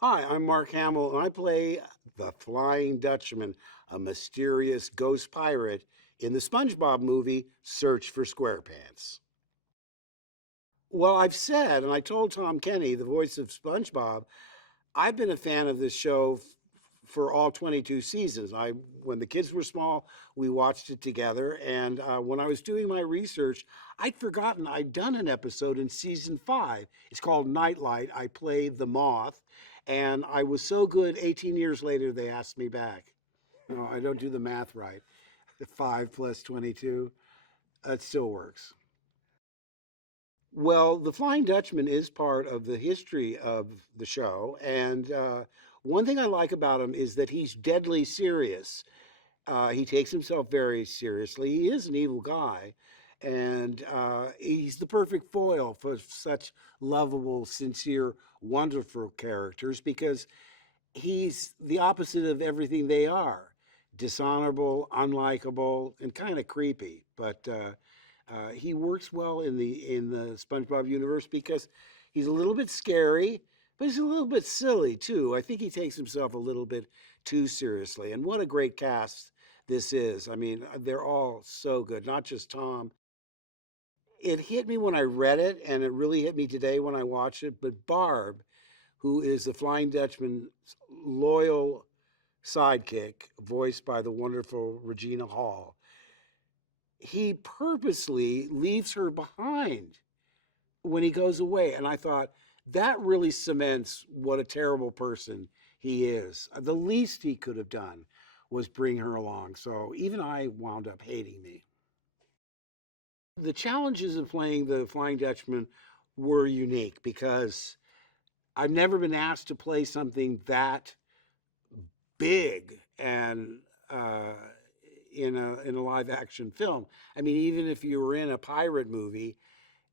Hi, I'm Mark Hamill, and I play the Flying Dutchman, a mysterious ghost pirate in the SpongeBob movie Search for SquarePants. Well, I've said, and I told Tom Kenny, the voice of SpongeBob, I've been a fan of this show for all 22 seasons. When the kids were small, we watched it together, and when I was doing my research, I'd forgotten I'd done an episode in season 5. It's called Nightlight. I played the moth, and I was so good. 18 years later, they asked me back. No, I don't do the math right. 5 plus 22, that still works. Well, the Flying Dutchman is part of the history of the show, and one thing I like about him is that he's deadly serious. He takes himself very seriously. He is an evil guy, and he's the perfect foil for such lovable, sincere, wonderful characters because he's the opposite of everything they are: dishonorable, unlikable, and kind of creepy. But he works well in the SpongeBob universe because he's a little bit scary, but he's a little bit silly too. I think he takes himself a little bit too seriously. And what a great cast this is! I mean, they're all so good. Not just Tom. It hit me when I read it, and it really hit me today when I watched it. But Barb, who is the Flying Dutchman's loyal sidekick, voiced by the wonderful Regina Hall, he purposely leaves her behind when he goes away. And I thought that really cements what a terrible person he is. The least he could have done was bring her along. So even I wound up hating me. The challenges of playing the Flying Dutchman were unique because I've never been asked to play something that big and in a live action film. I mean, even if you were in a pirate movie,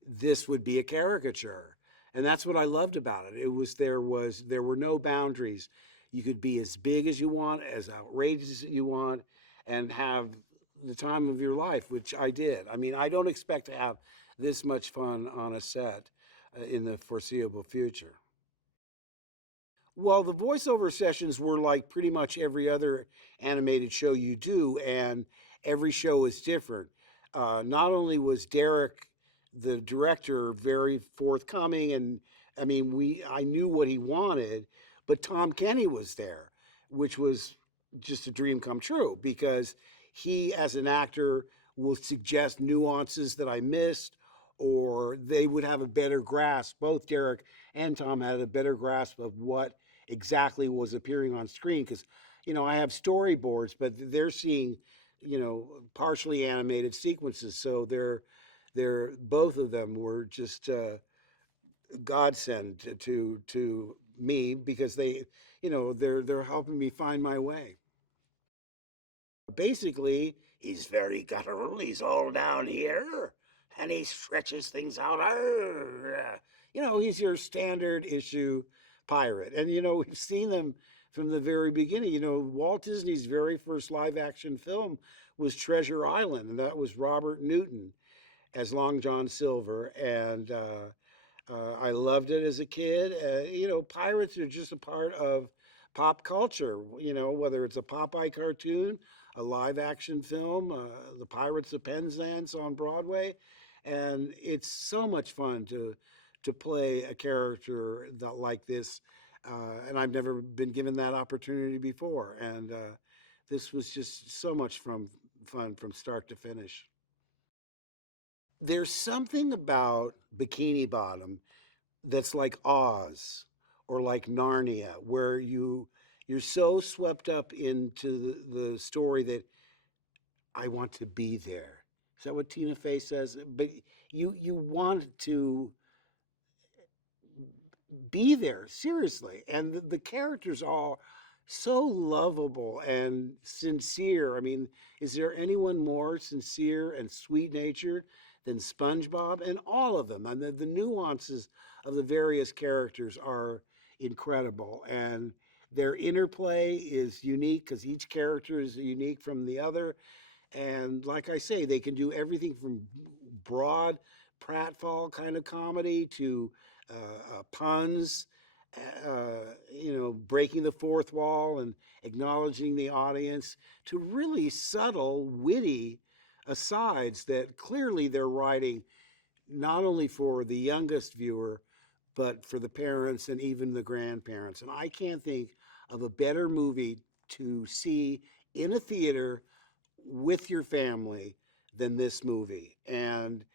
this would be a caricature, and that's what I loved about it. There were no boundaries. You could be as big as you want, as outrageous as you want, and have the time of your life, which I did. I mean, I don't expect to have this much fun on a set in the foreseeable future. Well, the voiceover sessions were like pretty much every other animated show you do, and every show is different. Not only was Derek, the director, very forthcoming, and I knew what he wanted, but Tom Kenny was there, which was just a dream come true because he, as an actor, will suggest nuances that I missed, or they would have a better grasp. Both Derek and Tom had a better grasp of what exactly was appearing on screen because I have storyboards, but they're seeing partially animated sequences, so they're both of them were just godsend to me because they're helping me find my way. Basically, he's very guttural. He's all down here, and he stretches things out. Arr. He's your standard issue pirate, and we've seen them from the very beginning. Walt Disney's very first live action film was Treasure Island, and that was Robert Newton as Long John Silver, and I loved it as a kid. Pirates are just a part of pop culture. Whether it's a Popeye cartoon, a live action film, the Pirates of Penzance on Broadway, and it's so much fun to play a character like this. And I've never been given that opportunity before, and this was just so much fun from start to finish. There's something about Bikini Bottom that's like Oz or like Narnia, where you're so swept up into the story that I want to be there. Is that what Tina Fey says? But you want to be there seriously, and the characters are so lovable and sincere. I mean, is there anyone more sincere and sweet natured than SpongeBob? And all of them, and the nuances of the various characters are incredible, and their interplay is unique because each character is unique from the other. And like I say, they can do everything from broad pratfall kind of comedy to puns, breaking the fourth wall and acknowledging the audience, to really subtle, witty asides that clearly they're writing not only for the youngest viewer, but for the parents and even the grandparents. And I can't think of a better movie to see in a theater with your family than this movie. And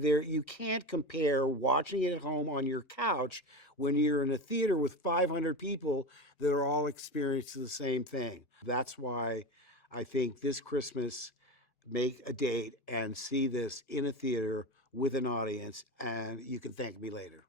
there, you can't compare watching it at home on your couch when you're in a theater with 500 people that are all experiencing the same thing. That's why I think this Christmas, make a date and see this in a theater with an audience, and you can thank me later.